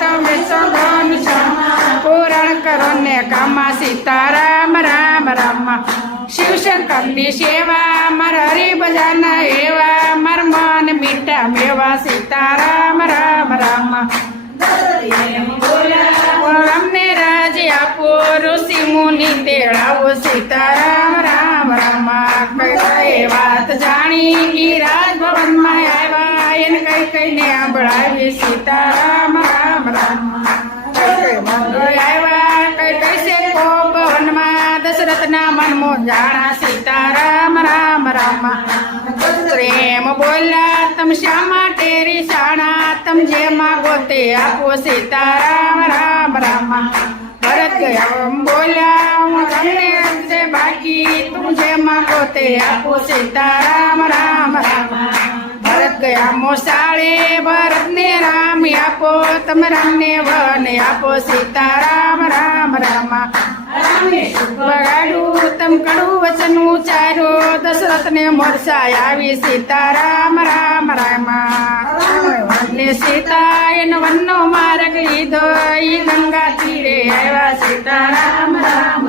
તમે સગન પૂરણ કરો ને કામા સીતારામ, રામ રામ. શિવ શંકરની સેવા, મારા હરિભજાના એવા, માર મન મીઠા મેવા. સીતારામ, રામ રામ. અમને રાજ આપો ઋષિ મુનિ તેડાવો. સીતારામ, રામ રામ. વાત જાણી ઈ રાજભવનમાં આવ્યા. એને કઈ કઈ ને આંબળાવી. સીતારામ દશરથના મનમાં જાણા સીતારામ રામ રામ પ્રેમ બોલ્યા તમ શા માટે રીસાણા તમ જે માગો તે આપો સીતારામ રામ રામ ભરત ગયા બોલ્યા હું તમને છે બાકી તું જે માગો તે આપો સીતારામ રામ રામ ભરત ગયા મોસાળે ભરત ને રામ આપો તમ રામ ને વન આપો સીતારામ રામ રામ બગાડું તમ કડું વચન ઉચ્ચારો દશરથ મોરસાય આવી સીતા રામ રામ. ને સીતા એનો વનનો માર્ગ લીધો ગંગા તીરે આવ્યા સીતા રામ રામ.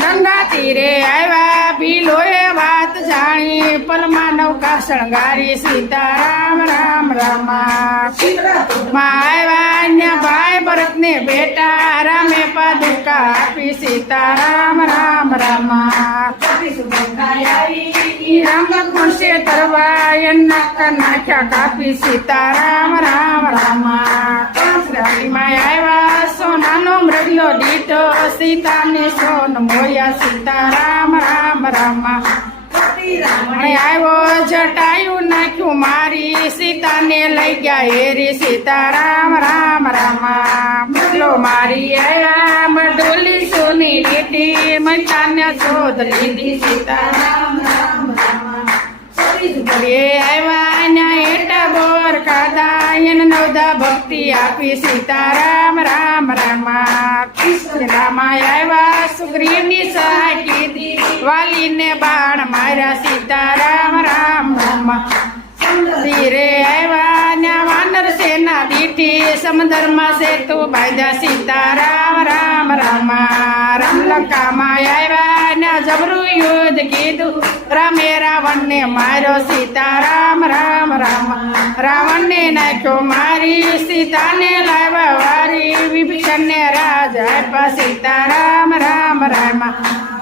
ગંગા તીરે આવ્યા, ભીલોએ વાત જાણી પલમાં નૌકા શણગારી સીતારામ, રામ, રામા. માં આવ્યા અન્ય ભાઈ ભરત ને બેટા રામે પાદુકા આપી સીતારામ, રામ, રામા. રામ લક્ષ્મણ છે તરવા એના નાખ્યા કાપી સીતારામ, રામ, રામા. કંસરાણીમાં આવ્યા સોનાનો મૃગલો દીધો સીતાને સોન મોયા સીતારામ, રામ, રામા. આવ્યો, જટાયું નાખ્યું મારી સીતાને લઈ ગયા હેરી સીતારામ, રામ રામ બોલો મારી આયા ડોલી સોની લીધી મચાને શોધ લીધી સીતારામ, રામ રામ. એ આવ્યા ના એટા બોર એને નવદા ભક્તિ આપી સીતારામ, રામ રામ. કૃષ્ણ રામાય આવ્યા, સુગ્રીવની સહાય કીધી. વાલીને બાણ માર્યા સીતારામ, રામ રામ. ધીરે આવ્યા ન્યા વાનર સેના દીઠી સમંદરમાં સેતુ બાંધ્યા સીતારામ, રામ રામ. રામ લંકામાં આવ્યા ને જબરું યુદ્ધ કીધું રામે રાવણને માર્યો સીતા રામ રામ રાવણને નાખ્યો મારી સીતાને લાવ્યા વારી વિભીષણને રાજ આપ્યા સીતા રામ રામ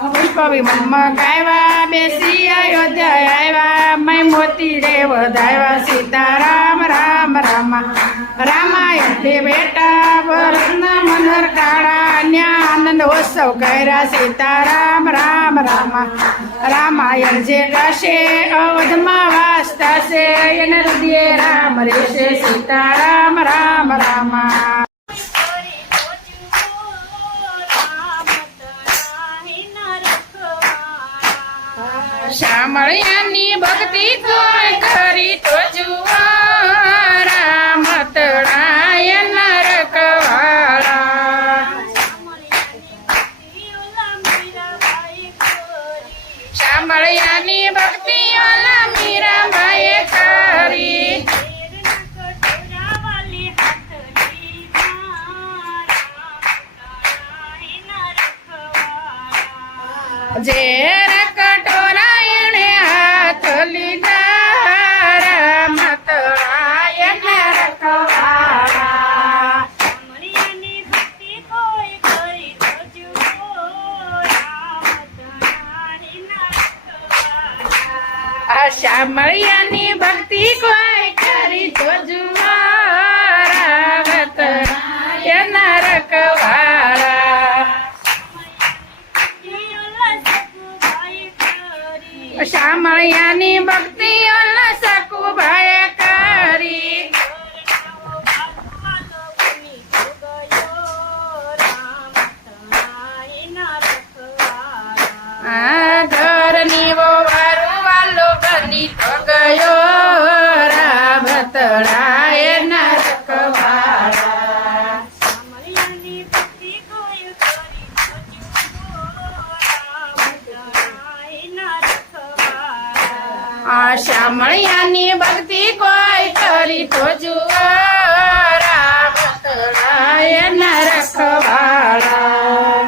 પુષ્પવી મમ્મા ગાયવા બેસી અયોધ્યા આવ્યા મય મોતી રે વધાવ્યા સીતારામ રામ રામ રામાયણ તે બેટા ભરતના મનર કાળા ન્યા આનંદ ઉત્સવ કર્યા સીતારામ, રામ રામ. રામાયણ જે ગાશે, અવધમાં વાસ થશે એને હૃદય રામ રહેશે. સીતારામ, રામ રામ. શામળિયાની ભક્તિ તોય આ શામળિયાની આશા મળ્યાની ભક્તિ કોઈ કરી તો જુવાર. રામતરાયના રખવાળા.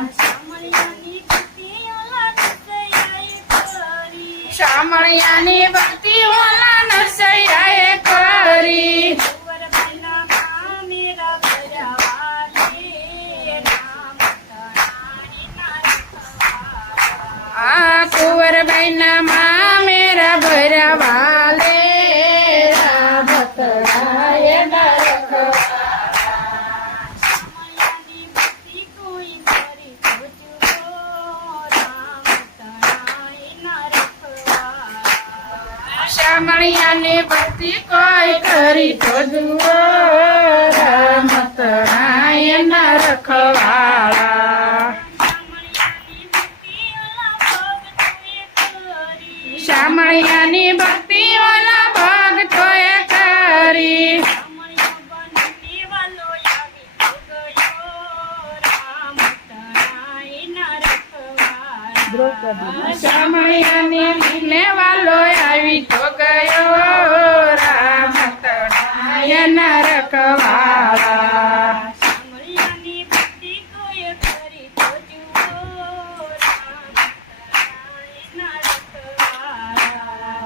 શામળિયાની ભક્તિ ઓલા કોઈ કરી તો જુઓ રમત રાયના રખવાળા. શામળિયાની ભક્તિ ઓલા ભક્તોએ કરી. શામળિયાની લીલે વાલો આવી તો ગયો. રાયના રખવાળા.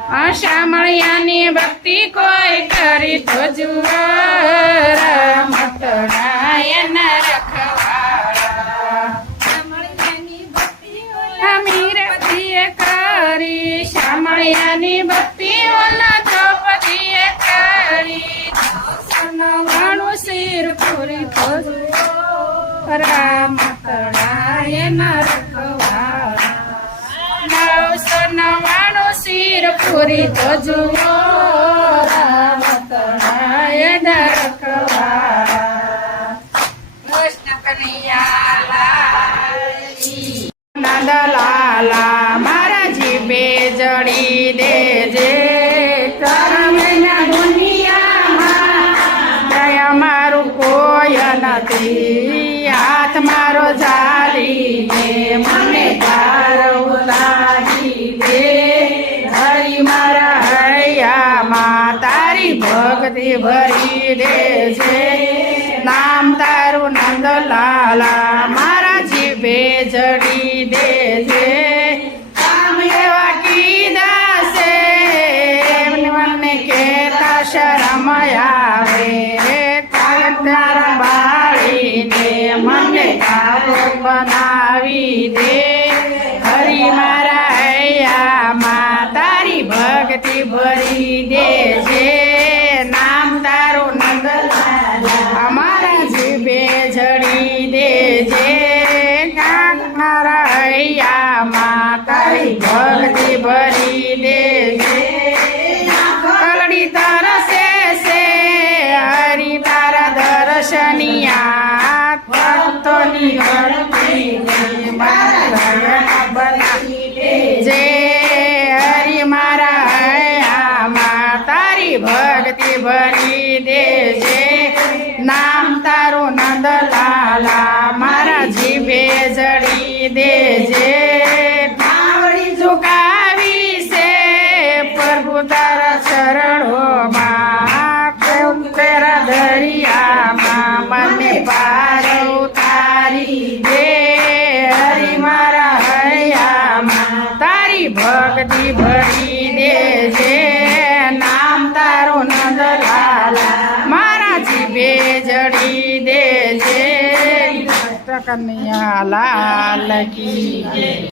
આ શામળિયાની ભક્તિ કોઈ કરી તો જુઓ રમત રાયના રખવાળા જુઓ રમત રાયના રખવાળા નવસો નવાણું શિર પૂરી તો જુઓ રામત રાયના રખવાળા કૃષ્ણ કનૈયા નંદલાલા ભરી છે નામ તારું નંદલાલા, મારા જીભે જડી દેજે. કામ એવા કીધા છે મને કેતા શરમ આવે. તારા બાળી દે મને કાબો બનાવી દે. દર્શનિયા ભક્તોની ગણતી મારા દેજે હરી મારા હૈયામાં તારી ભક્તિ ભરી દેજે નામ તારું નંદલાલા, મારા જીભે જડી દેજે. તારી ભક્તિ ભરી છે નામ તારું નંદલાલા મારા જીભે જડી દેજે કન્યા લાલ કી.